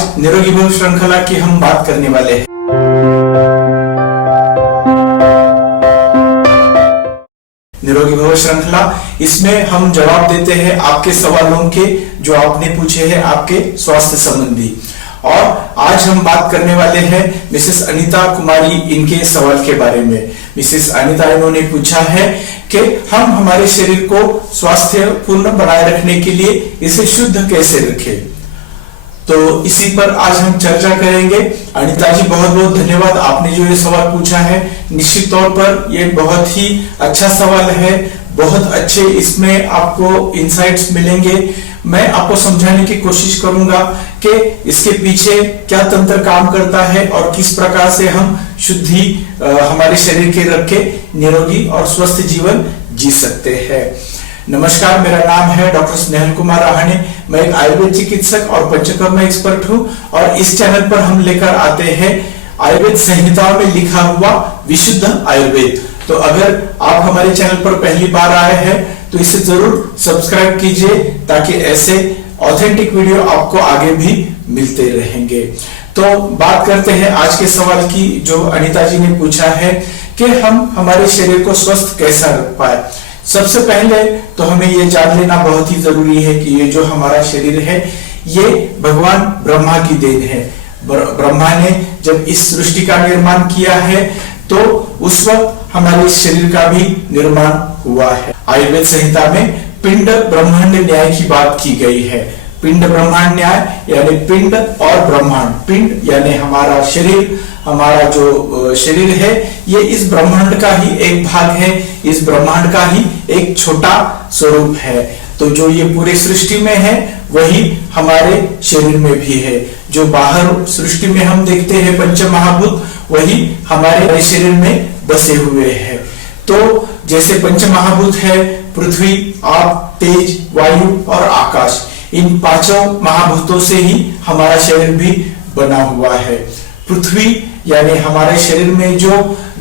आज निरोगी भव श्रृंखला की हम बात करने वाले हैं। निरोगी भव श्रृंखला, इसमें हम जवाब देते हैं आपके सवालों के जो आपने पूछे हैं आपके स्वास्थ्य संबंधी। और आज हम बात करने वाले हैं मिसेस अनीता कुमारी इनके सवाल के बारे में। मिसेस अनीता इन्होंने पूछा है कि हम हमारे शरीर को स्वास्थ्य पूर्ण बनाए रखने के लिए इसे शुद्ध कैसे रखें, तो इसी पर आज हम चर्चा करेंगे। अनीता जी, बहुत बहुत धन्यवाद, आपने जो ये सवाल पूछा है निश्चित तौर पर ये बहुत ही अच्छा सवाल है। बहुत अच्छे इसमें आपको इंसाइट्स मिलेंगे। मैं आपको समझाने की कोशिश करूंगा कि इसके पीछे क्या तंत्र काम करता है और किस प्रकार से हम शुद्धि हमारे शरीर के रख के निरोगी और स्वस्थ जीवन जी सकते हैं। नमस्कार, मेरा नाम है डॉक्टर स्नेहल कुमार रहाणे। मैं एक आयुर्वेद चिकित्सक और पंचकर्म एक्सपर्ट हूं और इस चैनल पर हम लेकर आते हैं आयुर्वेद संहिता में लिखा हुआ विशुद्ध आयुर्वेद। तो अगर आप हमारे चैनल पर पहली बार आए हैं तो इसे जरूर सब्सक्राइब कीजिए ताकि ऐसे ऑथेंटिक वीडियो आपको आगे भी मिलते रहेंगे। तो बात करते हैं आज के सवाल की जो अनीता जी ने पूछा है कि हम हमारे शरीर को स्वस्थ कैसा रख पाए। सबसे पहले तो हमें ये जान लेना बहुत ही जरूरी है कि ये जो हमारा शरीर है ये भगवान ब्रह्मा की देन है। ब्रह्मा ने जब इस सृष्टि का निर्माण किया है तो उस वक्त हमारे शरीर का भी निर्माण हुआ है। आयुर्वेद संहिता में पिंड ब्रह्मांड न्याय की बात की गई है। पिंड ब्रह्मांड न्याय यानी पिंड और ब्रह्मांड। पिंड यानी हमारा शरीर, हमारा जो शरीर है ये इस ब्रह्मांड का ही एक भाग है, इस ब्रह्मांड का ही एक छोटा स्वरूप है। तो जो ये पूरे सृष्टि में है वही हमारे शरीर में भी है। जो बाहर सृष्टि में हम देखते हैं पंच महाभूत वही हमारे शरीर में बसे हुए हैं। तो जैसे पंच महाभूत है पृथ्वी, आप, तेज, वायु और आकाश, इन पांचों महाभूतों से ही हमारा शरीर भी बना हुआ है। पृथ्वी यानी हमारे शरीर में जो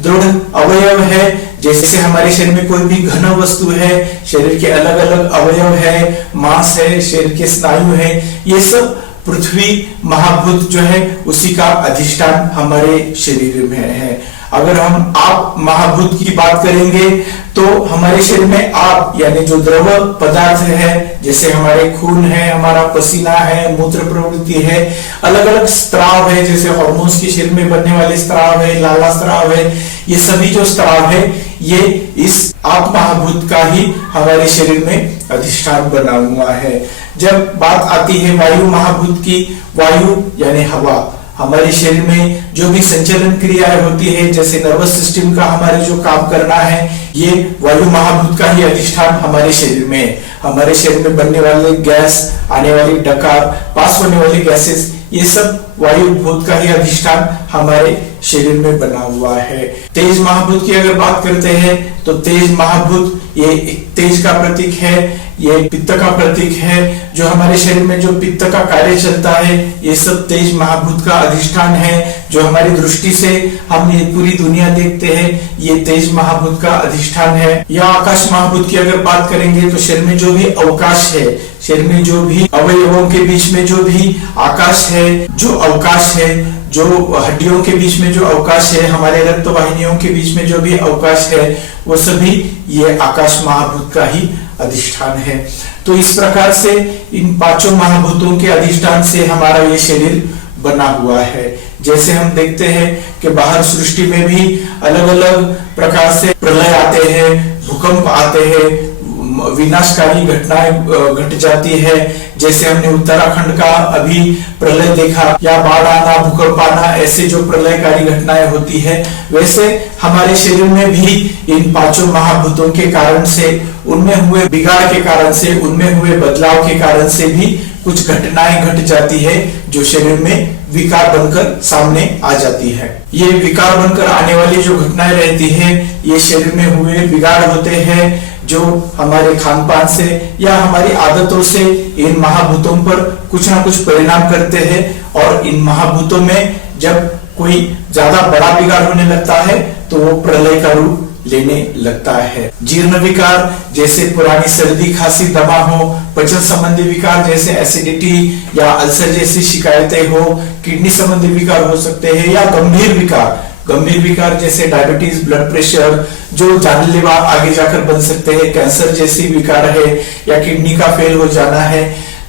दृढ़ अवयव है, जैसे हमारे शरीर में कोई भी घन वस्तु है, शरीर के अलग अलग अवयव है, मांस है, शरीर के स्नायु है, ये सब पृथ्वी महाभूत जो है उसी का अधिष्ठान हमारे शरीर में है। अगर हम आप महाभूत की बात करेंगे तो हमारे शरीर में आप यानी जो द्रव पदार्थ है, जैसे हमारे खून है, हमारा पसीना है, मूत्र प्रवृत्ति है, अलग अलग स्त्राव है, जैसे हार्मोन्स के शरीर में बनने वाले स्त्राव है, लाला स्त्राव है, ये सभी जो स्त्राव है ये इस आप महाभूत का ही हमारे शरीर में अधिष्ठान बना हुआ है। जब बात आती है वायु महाभूत की, वायु यानी हवा, हमारे शरीर में जो भी संचलन क्रियाएं होती है, जैसे नर्वस सिस्टम का हमारे जो काम करना है, ये वायु महाभूत का ही अधिष्ठान हमारे शरीर में है। हमारे शरीर में बनने वाले गैस, आने वाली डकार, पास होने वाली गैसेस, ये सब वायु भूत का ही अधिष्ठान हमारे शरीर में बना हुआ है। तेज महाभूत की अगर बात करते हैं तो तेज महाभूत ये तेज का प्रतीक है, ये पित्त का प्रतीक है। जो हमारे शरीर में जो पित्त का कार्य चलता है ये सब तेज महाभूत का अधिष्ठान है। जो हमारी दृष्टि से हम ये पूरी दुनिया देखते हैं ये तेज महाभूत का अधिष्ठान है। या आकाश महाभूत की अगर बात करेंगे तो शरीर में जो भी अवकाश है, शरीर में जो भी अवयवों के बीच में जो भी आकाश है, जो अवकाश है, जो हड्डियों के बीच में जो अवकाश है, हमारे रक्त वाहिनियों के बीच में जो भी अवकाश है, वो सभी ये आकाश महाभूत का ही अधिष्ठान है। तो इस प्रकार से इन पांचों महाभूतों के अधिष्ठान से हमारा ये शरीर बना हुआ है। जैसे हम देखते हैं कि बाहर सृष्टि में भी अलग अलग प्रकार से प्रलय आते हैं, भूकंप आते हैं, विनाशकारी घटनाएं घट जाती है। जैसे हमने उत्तराखंड का अभी प्रलय देखा, या बाढ़ आना, भूकंप आना, ऐसे जो प्रलयकारी घटनाएं होती है, वैसे हमारे शरीर में भी इन पांचों महाभूतों के कारण से, उनमें हुए बिगाड़ के कारण से, उनमें हुए बदलाव के कारण से भी कुछ घटनाएं घट जाती है जो शरीर में विकार बनकर सामने आ जाती है। ये विकार बनकर आने वाली जो घटनाएं रहती है ये शरीर में हुए बिगाड़ होते हैं जो हमारे खान पान से या हमारी आदतों से इन महाभूतों पर कुछ ना कुछ परिणाम करते हैं। और इन महाभूतों में जब कोई ज्यादा बड़ा बिगाड़ होने लगता है तो वो प्रलय का रूप लेने लगता है। जीर्ण विकार जैसे पुरानी सर्दी खांसी दमा हो, पचन संबंधी विकार जैसे एसिडिटी या अल्सर जैसी शिकायतें हो, किडनी संबंधी विकार हो सकते हैं, या गंभीर विकार जैसे डायबिटीज, ब्लड प्रेशर जो जानलेवा आगे जाकर बन सकते हैं, कैंसर जैसी विकार है, या किडनी का फेल हो जाना है।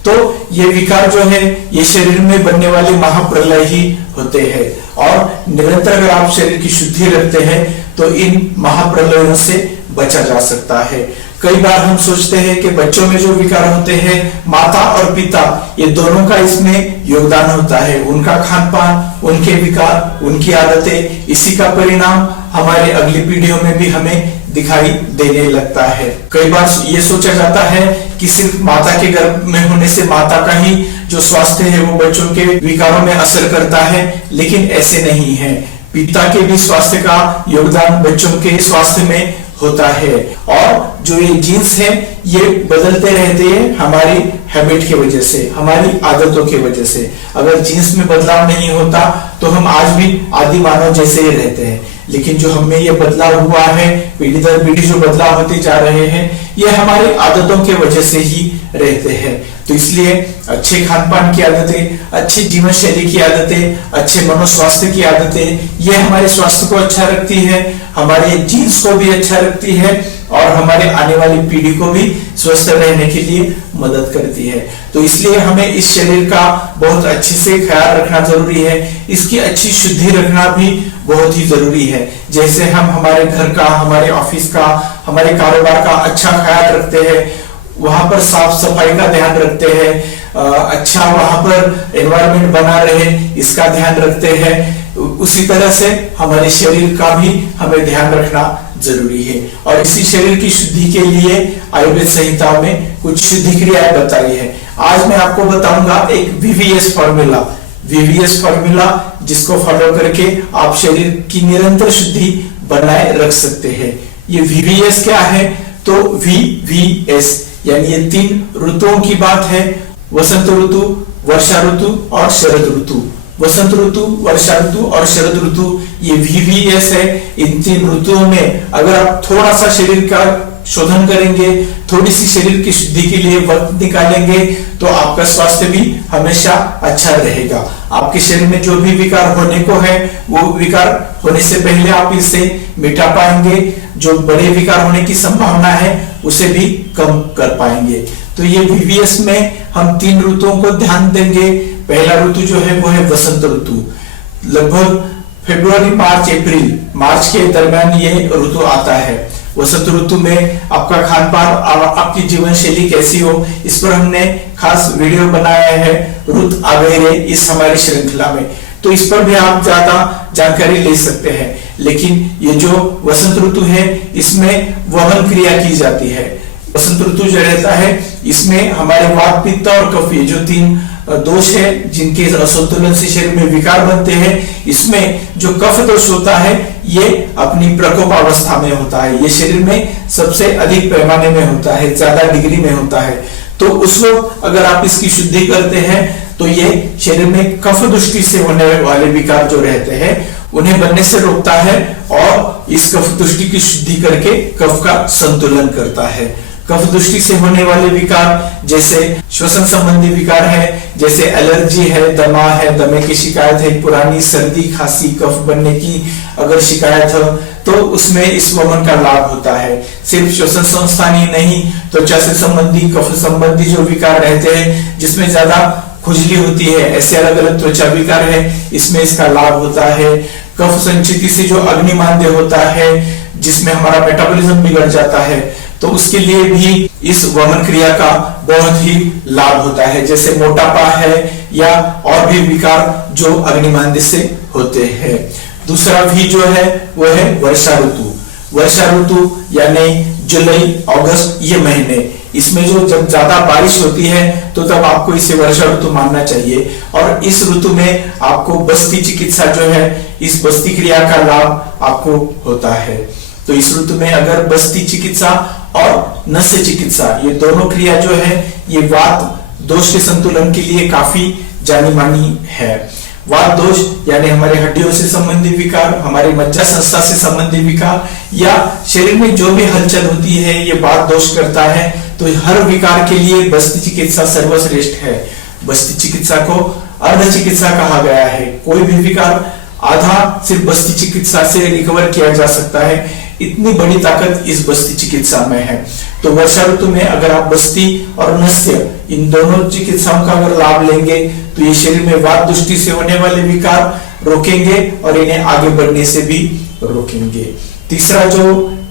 तो ये विकार जो है ये शरीर में बनने वाले महाप्रलय ही होते हैं, और निरंतर अगर आप शरीर की शुद्धि रखते हैं तो इन महाप्रलयों से बचा जा सकता है। कई बार हम सोचते हैं कि बच्चों में जो विकार होते हैं, माता और पिता ये दोनों का इसमें योगदान होता है। उनका खान पान, उनके विकार, उनकी आदतें, इसी का परिणाम हमारे अगली पीढ़ियों में भी हमें दिखाई देने लगता है। कई बार ये सोचा जाता है कि सिर्फ माता के गर्भ में होने से माता का ही जो स्वास्थ्य है वो बच्चों के विकारों में असर करता है, लेकिन ऐसे नहीं है। पिता के भी स्वास्थ्य का योगदान बच्चों के स्वास्थ्य में होता है, और जो ये जीन्स है ये बदलते रहते हैं हमारी हैबिट की वजह से, हमारी आदतों की वजह से। अगर जीन्स में बदलाव नहीं होता तो हम आज भी आदि मानव जैसे ही रहते हैं, लेकिन जो हमें ये बदलाव हुआ है, पीढ़ी दर पीढ़ी जो बदलाव होते जा रहे हैं, ये हमारी आदतों के वजह से ही रहते हैं। तो इसलिए अच्छे खान पान की आदतें, अच्छी जीवन शैली की आदतें, अच्छे मनोस्वास्थ्य की आदतें, ये हमारे स्वास्थ्य को अच्छा रखती है, हमारे जीन्स को भी अच्छा रखती है, और हमारे आने वाली पीढ़ी को भी स्वस्थ रहने के लिए मदद करती है। तो इसलिए हमें इस शरीर का बहुत अच्छे से ख्याल रखना जरूरी है, इसकी अच्छी शुद्धि रखना भी बहुत ही जरूरी है। जैसे हम हमारे घर का, हमारे ऑफिस का, हमारे कारोबार का अच्छा ख्याल रखते हैं, वहां पर साफ सफाई का ध्यान रखते हैं, अच्छा वहां पर एनवायरनमेंट बना रहे इसका ध्यान रखते हैं, उसी तरह से हमारे शरीर का भी हमें ध्यान रखना जरूरी है। और इसी शरीर की शुद्धि के लिए आयुर्वेद संहिता में कुछ शुद्धि क्रियाएं बताई है। आज मैं आपको बताऊंगा एक वीवीएस फॉर्मूला जिसको फॉलो करके आप शरीर की निरंतर शुद्धि बनाए रख सकते हैं। ये वीवीएस क्या है? तो वीवीएस यानी ये 3 ऋतुओं की बात है, वसंत ऋतु, वर्षा ऋतु और शरद ऋतु। वसंत ऋतु, वर्षा ऋतु और शरद ऋतु ये वीवीएस है। इन 3 ऋतुओं में अगर आप थोड़ा सा शरीर का शोधन करेंगे, थोड़ी सी शरीर की शुद्धि के लिए वक्त निकालेंगे, तो आपका स्वास्थ्य भी हमेशा अच्छा रहेगा। आपके शरीर में जो भी विकार होने को है, वो विकार होने से पहले आप इसे मिटा पाएंगे, जो बड़े विकार होने की संभावना है उसे भी कम कर पाएंगे। तो ये वीवीएस में हम 3 ऋतुओं को ध्यान देंगे। पहला ऋतु जो है वो है वसंत ऋतु। लगभग फरवरी, मार्च के दरमियान ये ऋतु आता है। वसंत ऋतु में आपका खान पान और आपकी जीवन शैली कैसी हो, इस पर हमने खास वीडियो बनाया है रुत आवेरे इस हमारी श्रृंखला में, तो इस पर भी आप ज्यादा जानकारी ले सकते हैं। लेकिन ये जो वसंत ऋतु है इसमें वहन क्रिया की जाती है। वसंत ऋतु जो रहता है इसमें हमारे वात, पित्त और कफ, ये जो 3 दोष है जिनके असंतुलन से शरीर में विकार बनते हैं, इसमें जो कफ दोष होता है ये अपनी प्रकोप अवस्था में होता है। ये शरीर में सबसे अधिक पैमाने में होता है, ज्यादा डिग्री में होता है। तो उस वक्त अगर आप इसकी शुद्धि करते हैं तो ये शरीर में कफ दृष्टि से होने वाले विकार जो रहते हैं उन्हें बनने से रोकता है, और इस कफ दृष्टि की शुद्धि करके कफ का संतुलन करता है। कफ दृष्टि से होने वाले विकार जैसे श्वसन संबंधी विकार है, जैसे एलर्जी है, दमा है, दमे की शिकायत है, पुरानी सर्दी खांसी कफ बनने की अगर शिकायत हो तो उसमें इस वमन का लाभ होता है। सिर्फ श्वसन संस्थान ही नहीं, त्वचा से संबंधी, कफ संबंधी जो विकार रहते हैं जिसमें ज्यादा खुजली होती है, ऐसे अलग अलग त्वचा विकार है, इसमें इसका लाभ होता है। कफ संचिति से जो अग्निमांद्य होता है जिसमें हमारा मेटाबॉलिज्म बिगड़ जाता है, तो उसके लिए भी इस वमन क्रिया का बहुत ही लाभ होता है। जैसे मोटापा है या और भी विकार जो अग्निमांद्य से होते हैं। दूसरा भी जो है वो है वर्षा ऋतु। वर्षा ऋतु यानी जुलाई, अगस्त ये महीने, इसमें जो जब ज्यादा बारिश होती है तो तब आपको इसे वर्षा ऋतु मानना चाहिए। और इस ऋतु में आपको बस्ती चिकित्सा जो है, इस बस्ती क्रिया का लाभ आपको होता है। तो इस ऋतु में अगर बस्ती चिकित्सा और नस्य चिकित्सा, ये दोनों क्रिया जो है ये वात दोष के संतुलन के लिए काफी जानी मानी है। वात दोष यानी हमारे हड्डियों से संबंधित विकार, हमारे मज्जा संस्था से संबंधित विकार, या शरीर में जो भी हलचल होती है ये वात दोष करता है, तो हर विकार के लिए बस्ती चिकित्सा सर्वश्रेष्ठ है। बस्ती चिकित्सा को अर्ध चिकित्सा कहा गया है। कोई भी विकार आधा सिर्फ बस्ती चिकित्सा से रिकवर किया जा सकता है, इतनी बड़ी ताकत इस बस्ती चिकित्सा में है। तो वर्षा ऋतु में अगर आप बस्ती और नस्य इन दोनों चिकित्साओं का अगर लाभ लेंगे तो ये शरीर में वात दृष्टि से होने वाले विकार रोकेंगे और इन्हें आगे बढ़ने से भी रोकेंगे। तीसरा जो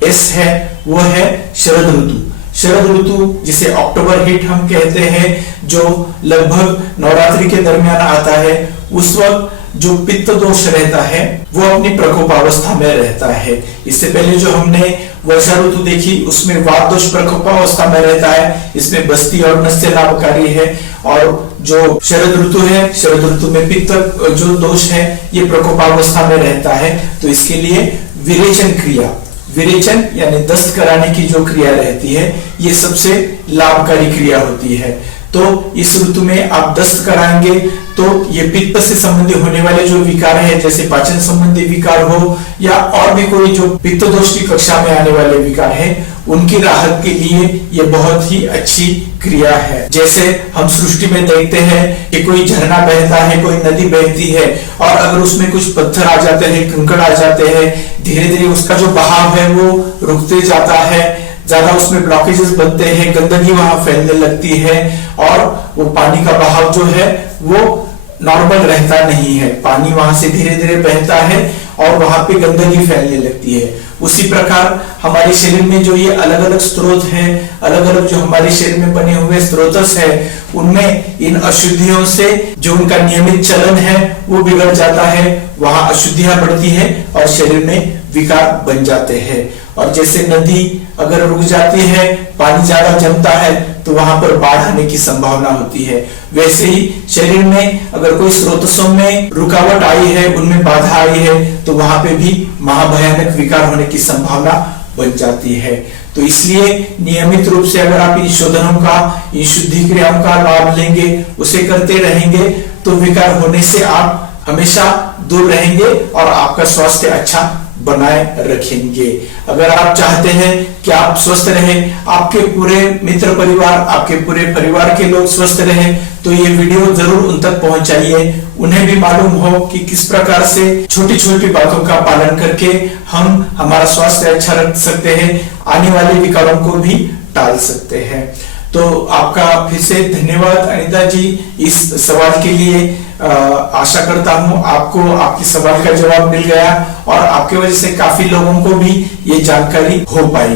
एस है वो है शरद ऋतु। शरद ऋतु जिसे अक्टूबर हीट हम कहते हैं, जो लगभग नवरात्रि के दरमियान आता है, उस वक्त जो पित्त दोष रहता है वो अपनी प्रकोपावस्था में रहता है। इससे पहले जो हमने वर्षा ऋतु देखी उसमें वात दोष प्रकोपावस्था में रहता है, इसमें बस्ती और नस्य लाभकारी है। और जो शरद ऋतु है, शरद ऋतु में पित्त जो दोष है ये प्रकोपावस्था में रहता है। तो इसके लिए विरेचन क्रिया, विरेचन यानी दस्त कराने की जो क्रिया रहती है ये सबसे लाभकारी क्रिया होती है। तो इस ऋतु में आप दस्त कराएंगे तो ये पित्त से संबंधित होने वाले जो विकार है, जैसे पाचन संबंधी विकार हो या और भी कोई जो पित्त दोष की कक्षा में आने वाले विकार है, उनकी राहत के लिए ये बहुत ही अच्छी क्रिया है। जैसे हम सृष्टि में देखते हैं कि कोई झरना बहता है, कोई नदी बहती है, और अगर उसमें कुछ पत्थर आ जाते हैं, कंकड़ आ जाते हैं, धीरे धीरे उसका जो बहाव है वो रुकते जाता है, ज्यादा उसमें ब्लॉकेजेस बनते हैं, गंदगी वहां फैलने लगती है और वो पानी का बहाव जो है वो नॉर्मल रहता नहीं है। पानी वहां से धीरे धीरे बहता है और वहां पे गंदगी फैलने लगती है। उसी प्रकार हमारे शरीर में जो ये अलग अलग स्रोत हैं, अलग अलग जो हमारे शरीर में बने हुए स्रोतस है, उनमें इन अशुद्धियों से जो उनका नियमित चलन है वो बिगड़ जाता है, वहां अशुद्धियां बढ़ती है और शरीर में विकार बन जाते हैं। और जैसे नदी अगर रुक जाती है, पानी ज्यादा जमता है, तो वहां पर बाढ़ आने की संभावना होती है। वैसे ही शरीर में अगर कोई स्रोतों में रुकावट आई है, उनमें बाधा आई है, तो वहां पे भी महाभयानक विकार होने की संभावना बन जाती है। तो इसलिए नियमित रूप से अगर आप इन शोधनों का, इन शुद्धि क्रियाओं का लाभ लेंगे, उसे करते रहेंगे, तो विकार होने से आप हमेशा दूर रहेंगे और आपका स्वास्थ्य अच्छा बनाए रखेंगे। अगर आप चाहते हैं कि आप स्वस्थ रहें, आपके पूरे मित्र परिवार, आपके पूरे परिवार के लोग स्वस्थ रहें, तो ये वीडियो जरूर उन तक पहुंचाइए। उन्हें भी मालूम हो कि किस प्रकार से छोटी छोटी बातों का पालन करके हम हमारा स्वास्थ्य अच्छा रख सकते हैं, आने वाले विकारों को भी टाल सकते हैं। तो आपका फिर से धन्यवाद अनिता जी इस सवाल के लिए। आशा करता हूं आपको आपकी सवाल का जवाब मिल गया और आपके वजह से काफी लोगों को भी ये जानकारी हो पाई।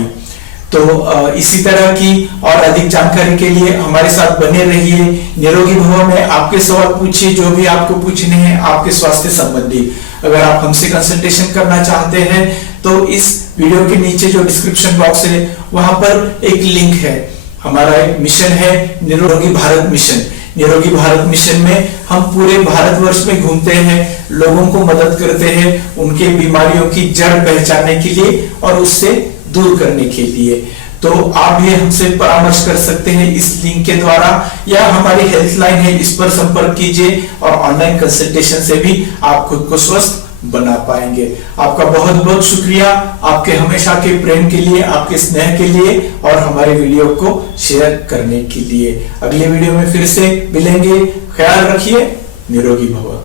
तो इसी तरह की और अधिक जानकारी के लिए हमारे साथ बने रहिए। निरोगी भव में आपके सवाल पूछिए, जो भी आपको पूछने हैं आपके स्वास्थ्य संबंधी। अगर आप हमसे कंसल्टेशन करना चाहते हैं तो इस वीडियो के नीचे जो डिस्क्रिप्शन बॉक्स है वहां पर एक लिंक है। हमारा एक मिशन है निरोगी भारत मिशन। निरोगी भारत मिशन में हम पूरे भारतवर्ष में घूमते हैं, लोगों को मदद करते हैं उनके बीमारियों की जड़ पहचानने के लिए और उससे दूर करने के लिए। तो आप भी हमसे परामर्श कर सकते हैं इस लिंक के द्वारा, या हमारी हेल्पलाइन है इस पर संपर्क कीजिए और ऑनलाइन कंसल्टेशन से भी आप खुद को स्वस्थ बना पाएंगे। आपका बहुत बहुत शुक्रिया आपके हमेशा के प्रेम के लिए, आपके स्नेह के लिए और हमारे वीडियो को शेयर करने के लिए। अगले वीडियो में फिर से मिलेंगे। ख्याल रखिए। निरोगी भव।